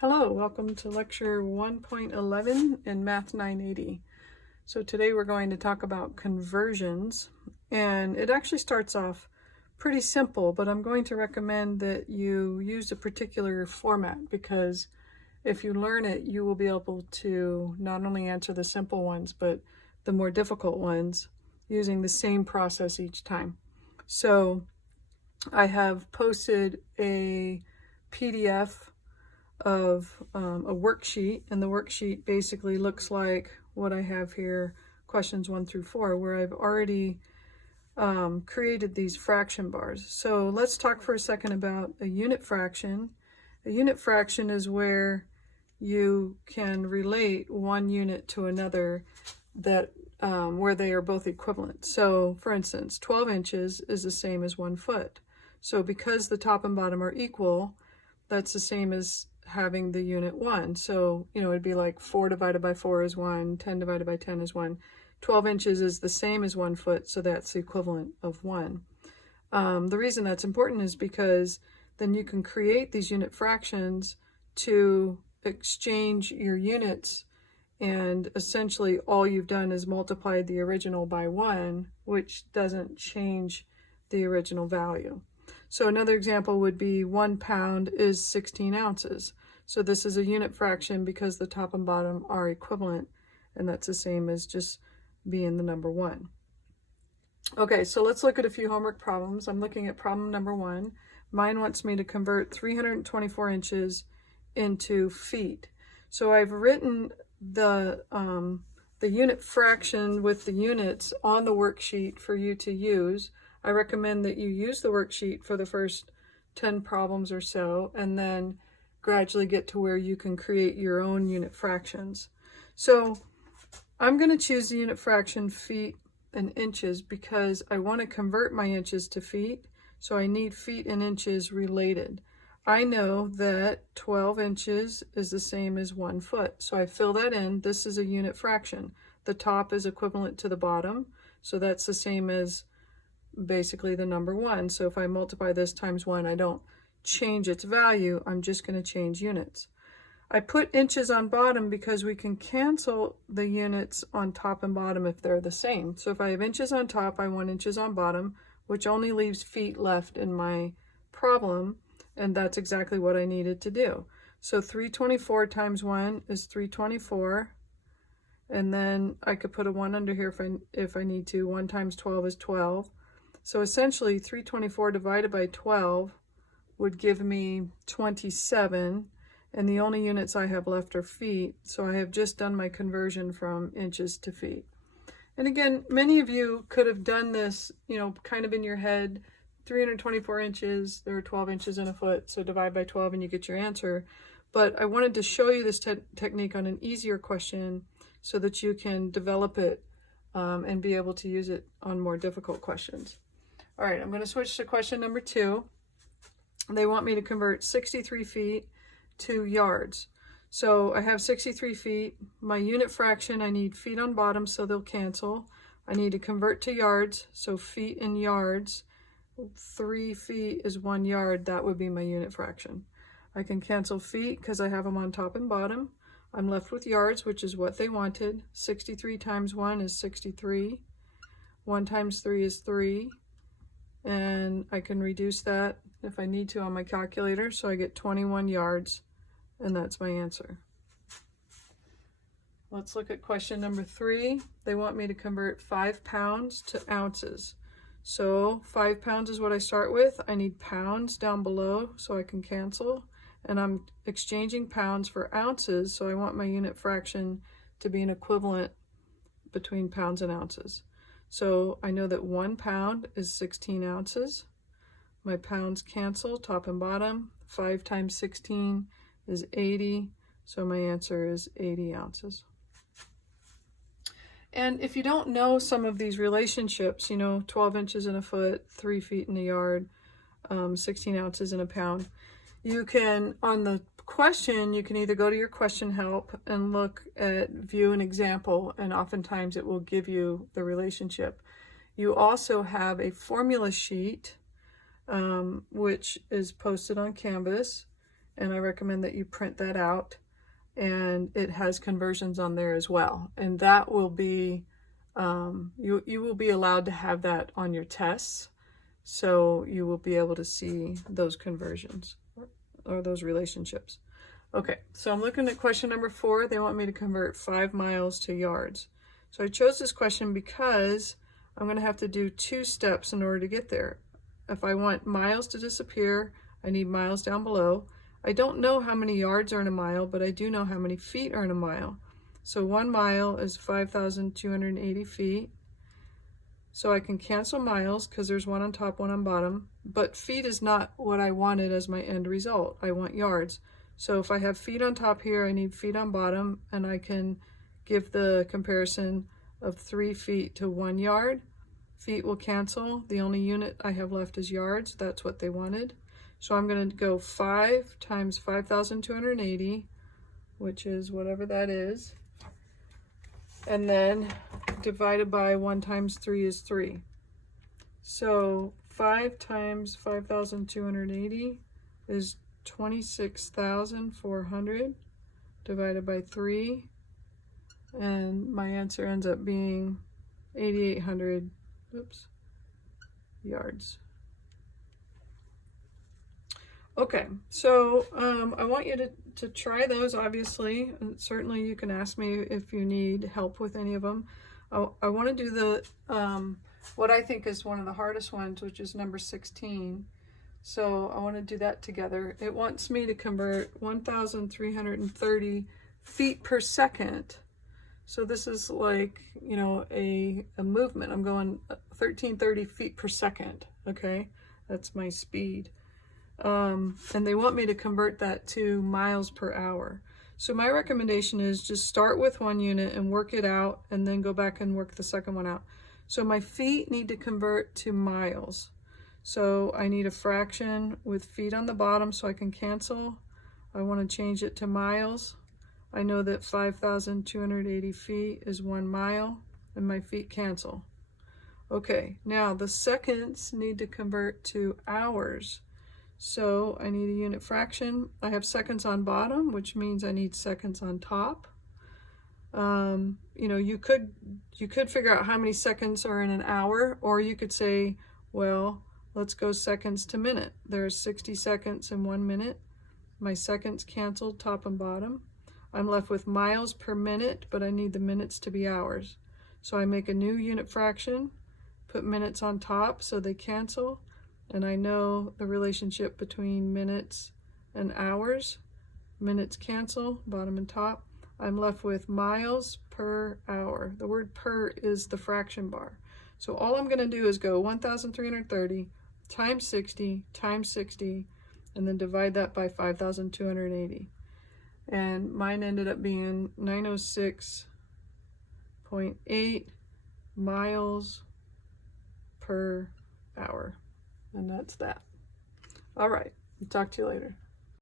Hello, welcome to lecture 1.11 in Math 980. So today we're going to talk about conversions, and it actually starts off pretty simple, but I'm going to recommend that you use a particular format because if you learn it, you will be able to not only answer the simple ones, but the more difficult ones using the same process each time. So I have posted a PDF of a worksheet, and the worksheet basically looks like what I have here, questions 1 through 4, where I've already created these fraction bars. So let's talk for a second about a unit fraction. A unit fraction is where you can relate one unit to another that where they are both equivalent. So for instance, 12 inches is the same as 1 foot. So because the top and bottom are equal, that's the same as having the unit 1. So, it'd be like 4 divided by 4 is 1, 10 divided by 10 is 1. 12 inches is the same as 1 foot, so that's the equivalent of 1. The reason that's important is because then you can create these unit fractions to exchange your units, and essentially all you've done is multiplied the original by 1, which doesn't change the original value. So another example would be 1 pound is 16 ounces. So this is a unit fraction because the top and bottom are equivalent, and that's the same as just being the number 1. Okay, so let's look at a few homework problems. I'm looking at problem number 1. Mine wants me to convert 324 inches into feet. So I've written the unit fraction with the units on the worksheet for you to use. I recommend that you use the worksheet for the first 10 problems or so, and then gradually get to where you can create your own unit fractions. So I'm going to choose the unit fraction feet and inches because I want to convert my inches to feet, so I need feet and inches related. I know that 12 inches is the same as 1 foot, so I fill that in. This is a unit fraction. The top is equivalent to the bottom, so that's the same as basically the number 1. So if I multiply this times 1, I don't change its value, I'm just going to change units. I put inches on bottom because we can cancel the units on top and bottom if they're the same. So if I have inches on top, I want inches on bottom, which only leaves feet left in my problem, and that's exactly what I needed to do. So 324 times 1 is 324, and then I could put a 1 under here if I need to. 1 times 12 is 12. So essentially 324 divided by 12 would give me 27, and the only units I have left are feet, so I have just done my conversion from inches to feet. And again, many of you could have done this, kind of in your head. 324 inches, there are 12 inches in a foot, so divide by 12 and you get your answer. But I wanted to show you this technique on an easier question so that you can develop it and be able to use it on more difficult questions. All right, I'm going to switch to question number 2. They want me to convert 63 feet to yards. So I have 63 feet. My unit fraction, I need feet on bottom, so they'll cancel. I need to convert to yards, so feet in yards. 3 feet is 1 yard. That would be my unit fraction. I can cancel feet because I have them on top and bottom. I'm left with yards, which is what they wanted. 63 times 1 is 63. 1 times 3 is 3. And I can reduce that if I need to on my calculator, so I get 21 yards, and that's my answer. Let's look at question number 3. They want me to convert 5 pounds to ounces. So 5 pounds is what I start with. I need pounds down below so I can cancel, and I'm exchanging pounds for ounces, so I want my unit fraction to be an equivalent between pounds and ounces. So I know that 1 pound is 16 ounces. My pounds cancel, top and bottom. 5 times 16 is 80, so my answer is 80 ounces. And if you don't know some of these relationships, 12 inches in a foot, 3 feet in a yard, 16 ounces in a pound, you can, on the question, you can either go to your question help and look at view an example, and oftentimes it will give you the relationship. You also have a formula sheet, which is posted on Canvas, and I recommend that you print that out, and it has conversions on there as well, and that will be you will be allowed to have that on your tests, so you will be able to see those conversions or those relationships. Okay, so I'm looking at question number 4. They want me to convert 5 miles to yards. So I chose this question because I'm going to have to do 2 steps in order to get there. If I want miles to disappear, I need miles down below. I don't know how many yards are in a mile, but I do know how many feet are in a mile. So 1 mile is 5,280 feet. So I can cancel miles because there's one on top, one on bottom. But feet is not what I wanted as my end result. I want yards. So if I have feet on top here, I need feet on bottom, and I can give the comparison of 3 feet to 1 yard. Feet will cancel. The only unit I have left is yards. That's what they wanted. So I'm going to go 5 times 5,280, which is whatever that is. And then divided by 1 times 3 is 3. So 5 times 5,280 is 26,400 divided by 3. And my answer ends up being 8,800 yards. Okay, so I want you to try those, obviously, and certainly you can ask me if you need help with any of them. I want to do the what I think is one of the hardest ones, which is number 16. So I want to do that together. It wants me to convert 1,330 feet per second. So this is like, you know, a movement. I'm going 1,330 feet per second, okay? That's my speed. And they want me to convert that to miles per hour. So my recommendation is just start with 1 unit and work it out, and then go back and work the second one out. So my feet need to convert to miles. So I need a fraction with feet on the bottom so I can cancel. I want to change it to miles. I know that 5,280 feet is 1 mile, and my feet cancel. Okay, now the seconds need to convert to hours. So I need a unit fraction. I have seconds on bottom, which means I need seconds on top. You know, you could figure out how many seconds are in an hour, or you could say, well, let's go seconds to minute. There's 60 seconds in 1 minute. My seconds canceled, top and bottom. I'm left with miles per minute, but I need the minutes to be hours. So I make a new unit fraction, put minutes on top so they cancel, and I know the relationship between minutes and hours. Minutes cancel, bottom and top. I'm left with miles per hour. The word per is the fraction bar. So all I'm going to do is go 1,330 times 60 times 60, and then divide that by 5,280. And mine ended up being 906.8 miles per hour. And that's that. All right. Talk to you later.